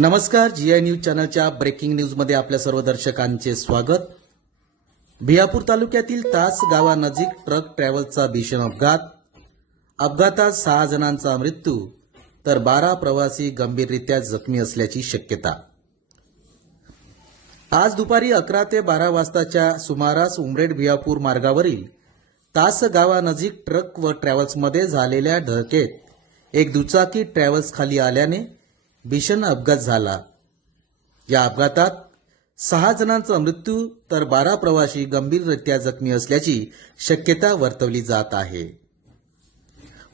नमस्कार जी I news चॅनलच्या breaking न्यूजमध्ये आपल्या सर्व दर्शकांचे स्वागत. भियापूर तालुक्यातील तास गावानजीक ट्रक ट्रॅव्हल्सचा भीषण अपघात. अपघातात सहा जणांचा मृत्यू तर बारा प्रवासी गंभीररित्या जखमी असल्याची शक्यता. आज दुपारी अकरा ते बारा वाजताच्या सुमारास उमरेड भियापूर मार्गावरील तास गावानजीक ट्रक व ट्रॅव्हल्समध्ये झालेल्या धडकेत एक दुचाकी ट्रॅव्हल्स खाली आल्याने भीषण अपघात झाला. या अपघातात सहा जणांचा मृत्यू तर बारा प्रवासी गंभीररित्या जखमी असल्याची शक्यता वर्तवली जात आहे.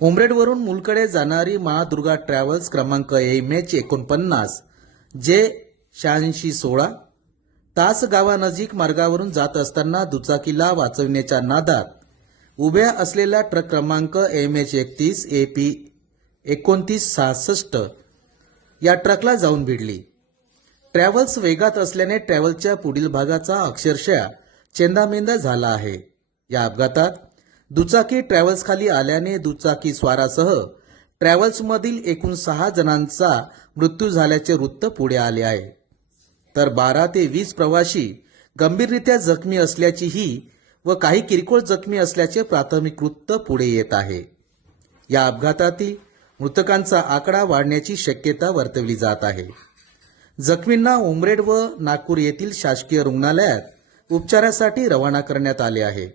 उमरेडवरून मुलकडे जाणारी महादुर्गा ट्रॅव्हल्स क्रमांक एम एच एकोणपन्नास जे शहाऐंशी सोळा तास गावानजीक मार्गावरून जात असताना दुचाकीला वाचवण्याच्या नादात उभ्या असलेला ट्रक क्रमांक एम एच एकतीस ए पी एकोणतीस सहासष्ट या ट्रकला जाऊन भिडली. ट्रॅव्हल्स वेगात असल्याने ट्रॅव्हल्सच्या पुढील भागाचा अक्षरशः चेंदामेंदा झाला आहे. या अपघातात दुचाकी ट्रॅव्हल्स खाली आल्याने दुचाकी स्वारासह ट्रॅव्हल्समधील एकूण सहा जणांचा मृत्यू झाल्याचे वृत्त पुढे आले आहे. तर बारा ते वीस प्रवासी गंभीररित्या जखमी असल्याचीही व काही किरकोळ जखमी असल्याचे प्राथमिक वृत्त पुढे येत आहे. या अपघातातील मृतकांचा आकडा वाढण्याची शक्यता वर्तवली जात आहे. जखमींना उमरेड व नागपूर येथील शासकीय रुग्णालयात उपचारासाठी रवाना करण्यात आले आहे.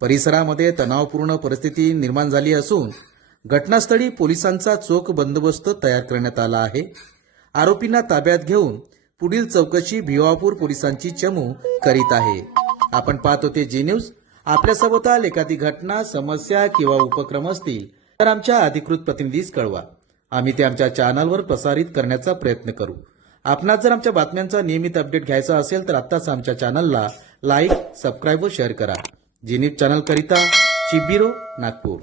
परिसरामध्ये तणावपूर्ण परिस्थिती निर्माण झाली असून घटनास्थळी पोलिसांचा चोख बंदोबस्त तयार करण्यात आला आहे. आरोपींना ताब्यात घेऊन पुढील चौकशी भिवापूर पोलिसांची चमू करीत आहे. आपण पाहत होते जी न्यूज आपल्यासोबत आल एखादी घटना समस्या किंवा उपक्रम असतील तर आमच्या अधिकृत प्रतिनिधीस कळवा. आम्ही ते आमच्या चॅनलवर प्रसारित करण्याचा प्रयत्न करू. आपणास जर आमच्या बातम्यांचा नियमित अपडेट घ्यायचा असेल तर आत्ताच आमच्या चॅनलला लाईक सबस्क्राईब व शेअर करा. जी न्यूज चॅनल करिता चिबिरो नागपूर.